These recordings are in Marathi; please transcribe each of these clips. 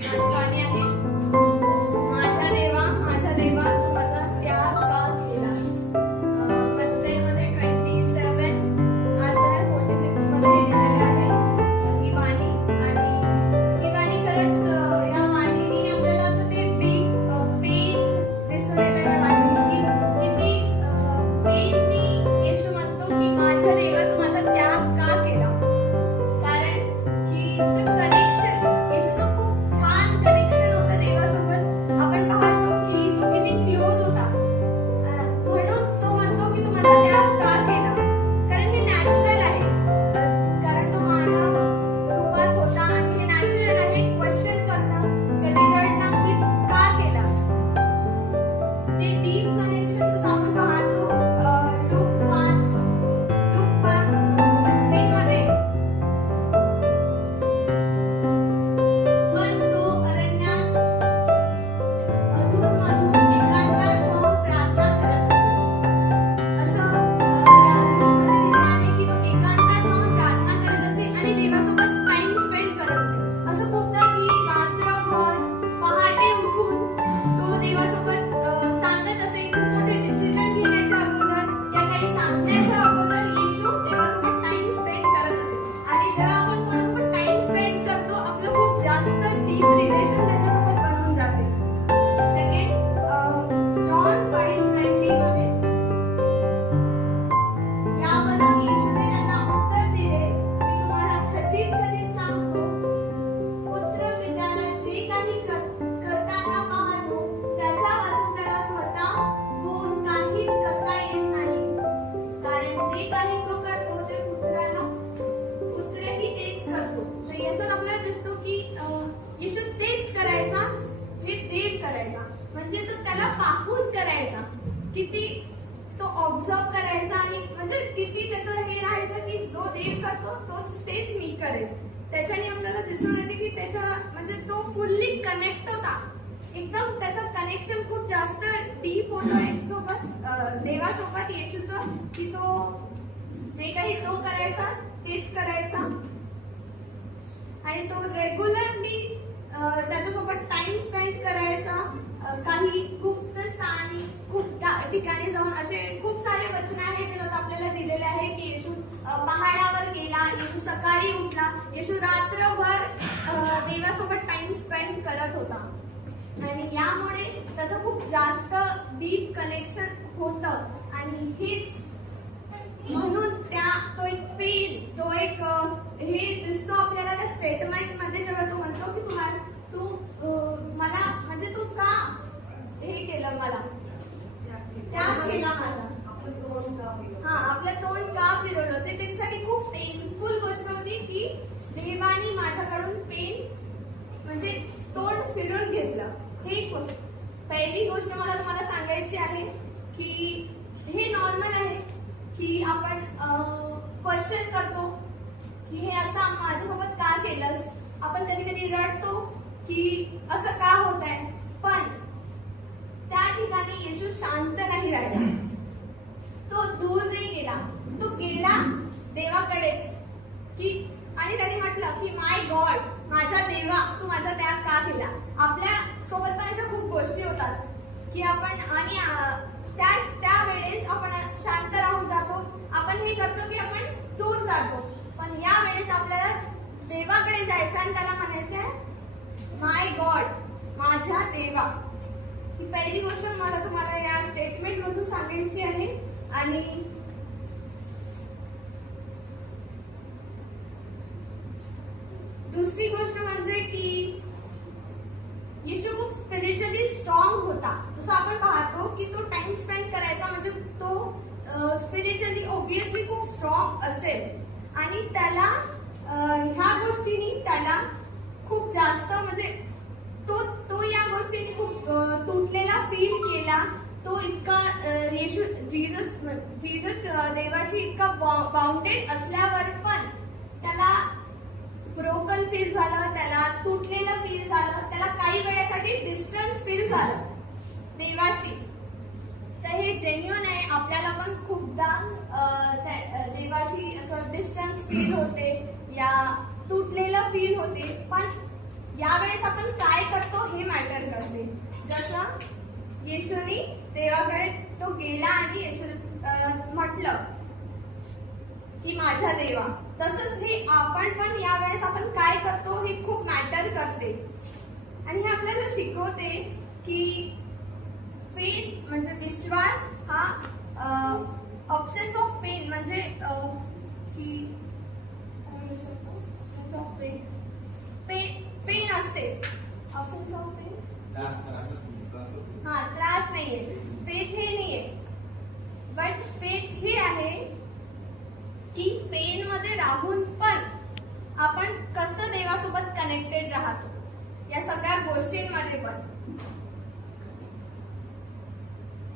गाणे आहे माझ्या देवा तू माझा त्याग का केलास. मंत्रेमध्ये 27 अध्याय 46 मध्ये हे दिलेलं आहे ही वाणी. आणि ही वाणी खरंच या वाणीने आपल्याला असं ते डीप पेन दिसून येतं या वाणीने की किती पेननी येशू म्हणतो की माझ्या देवा तू माझा त्याग का केला. कारण की तो कनेक्शन येशूचं खूप छान कनेक्शन होतं देवासोबत. आपण पाहतो की तो किती क्लोज होता म्हणून तो म्हणतो की तू माझा त्याग का केला. कारण हे नॅचरल आहे. कारण तो मानव रूपात होता आणि हे नॅचरल आहे क्वेश्चन करणं कधी रडणं की का केलास. ते डीप कनेक्शन जसं आपण पाहतो लूक 5:16 मध्ये पण तो अरण्यात अधूनमधून एकांतात जाऊन प्रार्थना करत असे. असं या लूकमध्ये लिहिलं आहे की तो एकांतात जाऊन प्रार्थना करत असे आणि देवासोबत टाइम स्पेंड करत असे. असं खूपदा की रात्रभर पहाटे उठून तो देवासोबत सांगत असे. खूप मोठे डिसिजन घेण्याच्या अगोदर या काही सांगण्याच्या अगोदर येशू देवासोबत टाइम स्पेंड करत असे. आणि जेव्हा आपण कोणासोबत टाइम स्पेंड करतो आपलं खूप जास्त डीप रिलेशन त्याच्यासोबत बनून जाते. सेकंड जॉन 5:19 मध्ये यावरून येशूने त्यांना उत्तर दिले मी तुम्हाला खचित खचित सांगतो पुत्र पित्याला जे काही करताना पाहतो त्याच्या वाचून त्याला स्वतःहून काहीच करता येत नाही. कारण जे काही तो करतो ते पुत्रही तेच करतो. तर याच्यात आपल्याला दिसतो की येशू तेच करायचा जे देव करायचा. म्हणजे तो त्याला पाहून करायचा. किती तो ऑब्झर्व करायचा आणि म्हणजे किती त्याचं हे राहायचं की जो देव करतो तेच मी करेन. त्याच्याने आपल्याला दिसून येते की त्याच्या म्हणजे तो फुल्ली कनेक्ट होता. एकदम त्याचं कनेक्शन खूप जास्त डीप होतं येशूसोबत देवासोबत येशूचं की तो जे काही तो करायचा तेच करायचा. आणि तो रेग्युलरली त्याच्यासोबत टाइम स्पेंड करायचा. काही गुप्त स्थानी खूप ठिकाणी जाऊन असे खूप सारे वचन आहेत ज्यात आपल्याला दिलेले आहे की येशू पहाडावर गेला, येशू सकाळी उठला, येशू रात्रभर देवासोबत टाइम स्पेंड करत होता. आणि यामुळे त्याचं खूप जास्त डीप कनेक्शन होतं. आणि हेच म्हणून तो एक पेन तो एक हे दिसतो आपल्याला त्या स्टेटमेंट मध्ये जेव्हा तो म्हणतो की तू मला म्हणजे तू का हे केलं मला त्याग केला माझा आपलं तोंड का फिरवलं. ते त्याच्यासाठी खूप पेनफुल गोष्ट होती की देवानी माझ्याकडून पेन म्हणजे तोंड फिरून घेतलं. हे पहिली गोष्ट मला तुम्हाला सांगायची आहे की हे नॉर्मल आहे की आपण क्वेश्चन करतो की हे असं माझ्यासोबत का केलंस. आपण कधी कधी रडतो की असं का होत आहे. पण त्या ठिकाणी येशू शांत नाही राहिला. तो दूर नाही गेला. तो गेला देवाकडेच की आणि त्याने म्हटलं की माय गॉड माझ्या देवा तू माझा त्याग का केला. आपल्या सोबत पण अशा खूप गोष्टी होतात की आपण आणि त्या वेळेस आपण शांत राहून जातो. आपण हे करतो की आपण दूर जातो. पण या वेळेस आपल्याला देवाकडे जायचं आणि त्याला म्हणायचंय माय गॉड माझ्या देवा. ही पहिली गोष्ट मला तुम्हाला या स्टेटमेंट मधून सांगायची आहे. आणि दुसरी गोष्ट म्हणजे की येशू खूप स्पिरिच्युअली स्ट्रॉंग होता. जसं आपण पाहतो की तो टाइम स्पेंड करायचा म्हणजे तो स्पिरिच्युअली ऑब्विसली खूप स्ट्रॉंग असेल. आणि त्याला ह्या गोष्टींनी त्याला खूप जास्त म्हणजे तो या गोष्टींनी खूप तुटलेला फील केला. तो इतका येशू जीसस देवाची इतका बाउंडेड असल्यावर पण त्याला ब्रोकन फील झालं, त्याला तुटलेलं फील झालं, त्याला काही वेळेसाठी डिस्टन्स फील झालं देवाशी. तर हे जेन्युइन आहे. आपल्याला पण खूपदा देवाशी असं डिस्टन्स फील होते या तुटलेलं फील होते. पण यावेळेस आपण काय करतो हे मॅटर करते. जसं येशूनी देवाकडे तो गेला आणि येशू म्हटलं की माझ्या देवा, तसंच हे आपण पण यावेळेस आपण काय करतो हे खूप मॅटर करते. आणि हे आपल्याला शिकवते की फेथ म्हणजे विश्वास हा ऑब्सेन्स ऑफ पेन म्हणजे की ऑब्सेन्स ऑफ पेन असते. ऑब्सेन्स ऑफ पेन हा त्रास नाहीये. फेथ हे नाहीये, बट फेथ हे आहे की पेन मध्ये राहून पण आपण कसं देवासोबत कनेक्टेड राहतो या सगळ्या गोष्टींमध्ये पण.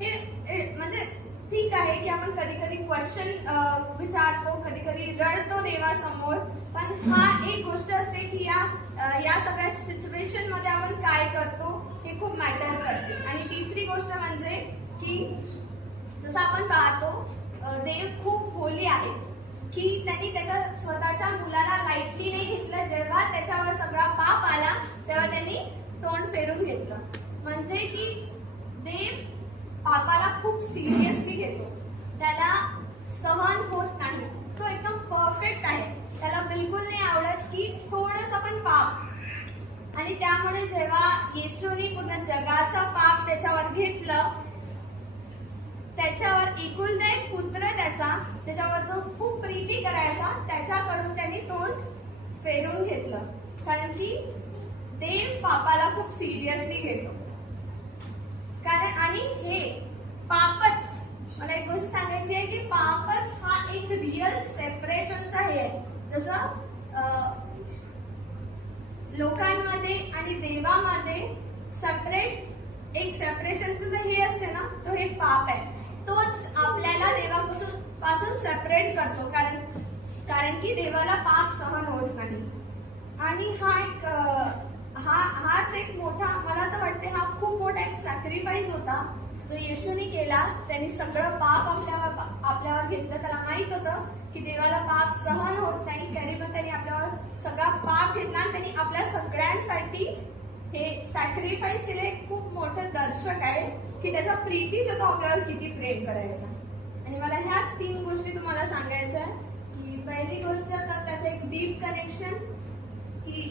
हे म्हणजे ठीक आहे की आपण कधी कधी क्वेश्चन विचारतो, कधी कधी रडतो देवासमोर, पण हा एक गोष्ट असते की या सगळ्या सिच्युएशन मध्ये आपण काय करतो हे खूप मॅटर करते. आणि तिसरी गोष्ट म्हणजे की जसं आपण पाहतो देव खूप होली आहे की त्यांनी त्याच्या स्वतःच्या मुलाला लाईटली नाही घेतलं. जेव्हा त्याच्यावर सगळा पाप आला तेव्हा त्यांनी तोंड फेरून घेतलं. म्हणजे की देव पापाला खूप सिरियसली घेतो, त्याला सहन होत नाही. तो एकदम परफेक्ट आहे, त्याला बिलकुल नाही आवडत की थोडंसं पण पाप. आणि त्यामुळे जेव्हा येशूनी पूर्ण जगाचा पाप त्याच्यावर घेतलं, त्याच्यावर एकुलता एक पुत्र त्याचा त्याच्यावर तो खूप प्रीती करायचा, त्याच्याकडून त्यांनी तोंड फेरून घेतलं. कारण की देव पापाला खूप सिरियसली घेतो. कारण आणि हे पापच, मला एक गोष्ट सांगायची आहे की पापच हा एक रिअल सेपरेशनचा हे आहे. जसं लोकांमध्ये आणि देवामध्ये सेपरेट एक सेपरेशनचं हे असते ना, तो हे पाप आहे. तोच आपल्याला देवापासून सेपरेट करतो. कारण की देवाला पाप सहन होत नाही. आणि हाच एक मोठा, मला तर वाटते हा खूप मोठा एक सॅक्रिफाईस होता जो येशूनी केला. त्यांनी सगळं पाप आपल्यावर घेतलं. त्याला माहित होतं की देवाला पाप सहन होत नाही, तरी पण त्यांनी आपल्यावर सगळा पाप घेतला आणि त्यांनी आपल्या सगळ्यांसाठी हे सॅक्रिफाईस केले. खूप मोठं दर्शक आहे की त्याच्या प्रीतीचं तो आपल्यावर किती प्रेम करायचा. आणि मला ह्याच 3 गोष्टी तुम्हाला सांगायचं आहे की पहिली गोष्ट तर त्याचं एक डीप कनेक्शन की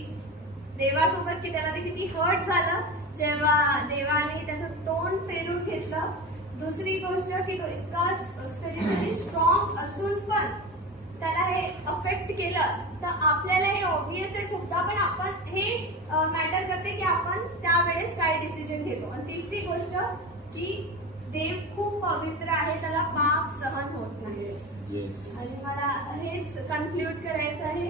देवासोबत, की त्याला ते किती हर्ट झालं जेव्हा देवाने त्याचं तोंड फेरून घेतलं. दुसरी गोष्ट की तो इतका स्पिरिच्युअली स्ट्रॉंग असून पण त्याला हे अफेक्ट केलं. तर आपल्याला हे ऑब्विस आहे खूपदा, पण आपण हे मॅटर करते की आपण त्यावेळेस काय डिसिजन घेतो. आणि तिसरी गोष्ट की देव खूप पवित्र आहे, त्याला पाप सहन होत नाही. आणि मला हेच कन्क्लूड करायचं आहे